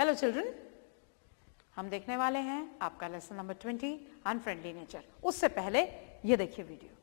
Hello children, हम देखने वाले हैं आपका लेसन नंबर 20 अनफ्रेंडली नेचर। उससे पहले ये देखिए वीडियो।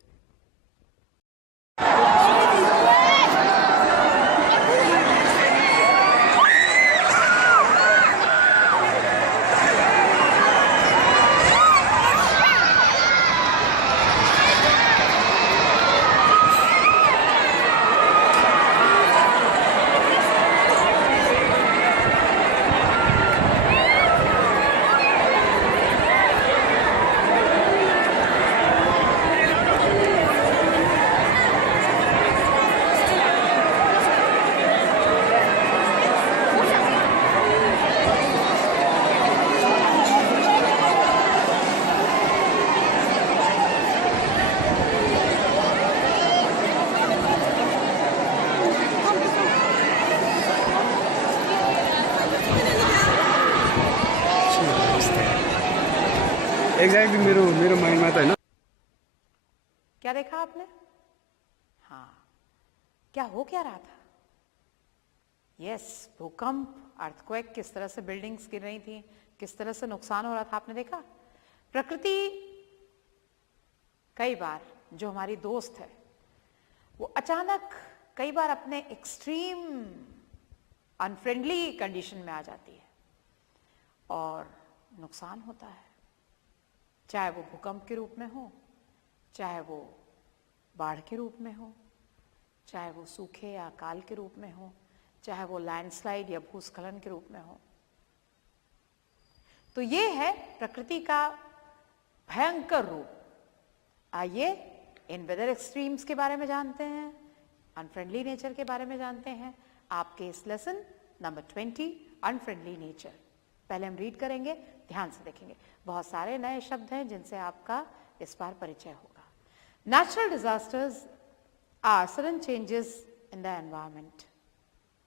एग्जैक्टली मेरो माइंडमा त हैन। क्या देखा आपने? हाँ, क्या हो क्या रहा था? यस, भूकंप, अर्थक्वेक, किस तरह से बिल्डिंग्स गिर रही थी, किस तरह से नुकसान हो रहा था, आपने देखा। प्रकृति कई बार जो हमारी दोस्त है वो अचानक कई बार अपने एक्सट्रीम अनफ्रेंडली कंडीशन में आ जाती है और नुकसान होता है, चाहे वो भूकंप के रूप में हो, चाहे वो बाढ़ के रूप में हो, चाहे वो सूखे या अकाल के रूप में हो, चाहे वो लैंडस्लाइड या भूस्खलन के रूप में हो। तो ये है प्रकृति का भयंकर रूप। आइए इन वेदर एक्सट्रीम्स के बारे में जानते हैं, अनफ्रेंडली नेचर के बारे में जानते हैं आपके इस लेसन नंबर 20 अनफ्रेंडली नेचर। पहले हम रीड करेंगे, ध्यान से देखेंगे। बहुत सारे नए शब्द हैं जिनसे आपका इस बार परिचय होगा। Natural disasters are sudden changes in the environment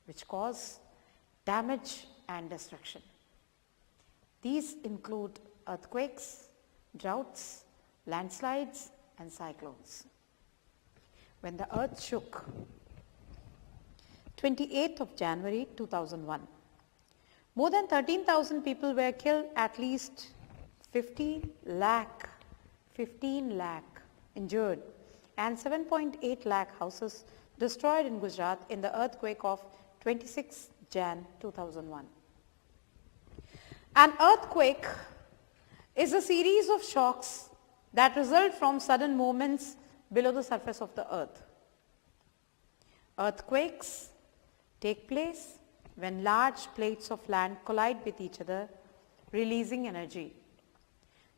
which cause damage and destruction. These include earthquakes, droughts, landslides, and cyclones. When the earth shook, 28th of January 2001, more than 13,000 people were killed, at least 15 lakh injured, and 7.8 lakh houses destroyed in Gujarat in the earthquake of 26 Jan 2001. An earthquake is a series of shocks that result from sudden movements below the surface of the earth. Earthquakes take place when large plates of land collide with each other, releasing energy.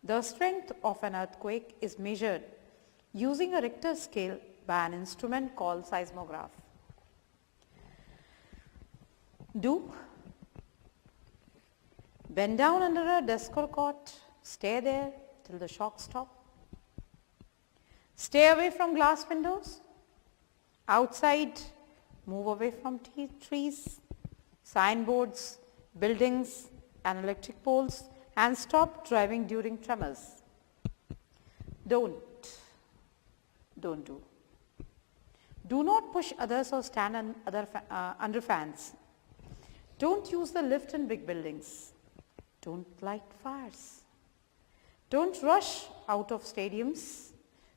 The strength of an earthquake is measured using a Richter scale by an instrument called seismograph. Do bend down under a desk or cot, stay there till the shocks stop. Stay away from glass windows. Outside, move away from trees, signboards, buildings, and electric poles, and stop driving during tremors. Don't do. Do not push others or stand under fans. Don't use the lift in big buildings. Don't light fires. Don't rush out of stadiums.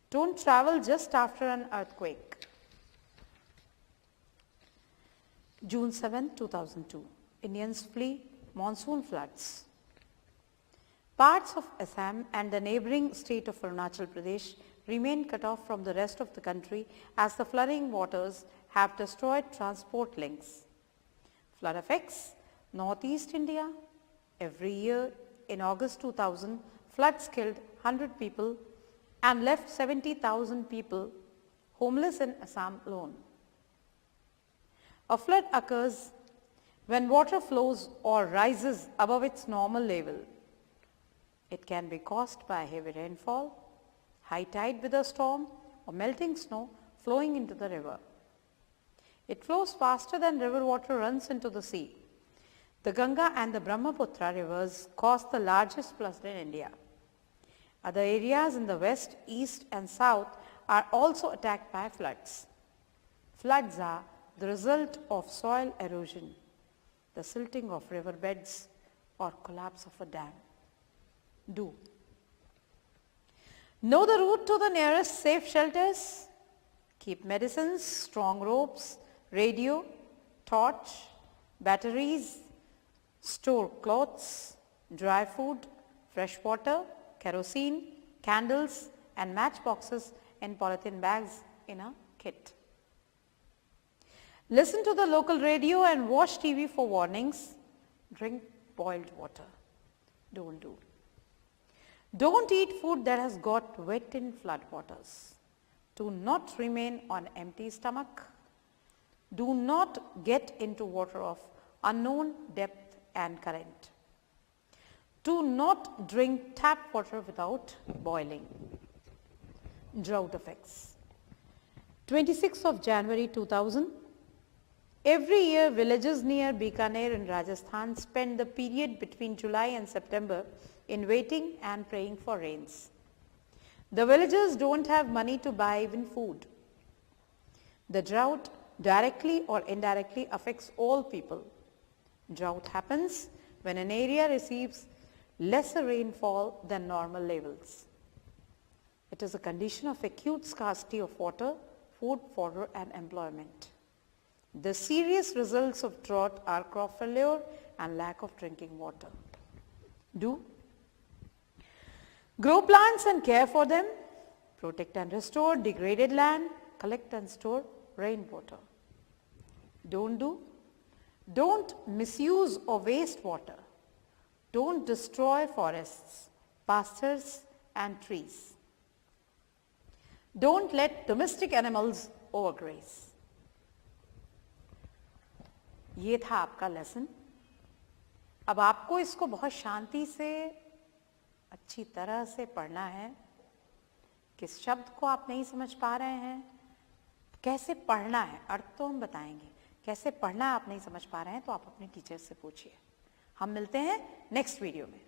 Don't travel just after an earthquake. June 7, 2002. Indians flee monsoon floods. Parts of Assam and the neighboring state of Arunachal Pradesh remain cut off from the rest of the country as the flooding waters have destroyed transport links. Flood affects northeast India. Every year in August 2000, floods killed 100 people and left 70,000 people homeless in Assam alone. A flood occurs when water flows or rises above its normal level. It can be caused by heavy rainfall, high tide with a storm, or melting snow flowing into the river. It flows faster than river water runs into the sea. The Ganga and the Brahmaputra rivers cause the largest floods in India. Other areas in the west, east, and south are also attacked by floods. Floods are the result of soil erosion. the silting of riverbeds or collapse of a dam. Do. Know the route to the nearest safe shelters. Keep medicines, strong ropes, radio, torch, batteries, store clothes, dry food, fresh water, kerosene, candles and matchboxes in polythene bags in a kit. Listen to the local radio and watch TV for warnings. Drink boiled water. Don't do. Don't eat food that has got wet in flood waters. Do not remain on empty stomach. Do not get into water of unknown depth and current. Do not drink tap water without boiling. Drought effects. 26th of January 2000. Every year villages near Bikaner in Rajasthan spend the period between July and September in waiting and praying for rains. The villagers don't have money to buy even food. The drought directly or indirectly affects all people. Drought happens when an area receives lesser rainfall than normal levels. It is a condition of acute scarcity of water, food, fodder and employment. The serious results of drought are crop failure and lack of drinking water. Do. Grow plants and care for them. Protect and restore degraded land. Collect and store rainwater. Don't do. Don't misuse or waste water. Don't destroy forests, pastures and trees. Don't let domestic animals overgraze. ये था आपका lesson. अब आपको इसको बहुत शांति से अच्छी तरह से पढ़ना है. किस शब्द को आप नहीं समझ पा रहे हैं, कैसे पढ़ना है, अर्थ तो हम बताएंगे, कैसे पढ़ना आप नहीं समझ पा रहे हैं तो आप अपने टीचर से पूछिए. हम मिलते हैं नेक्स्ट वीडियो में.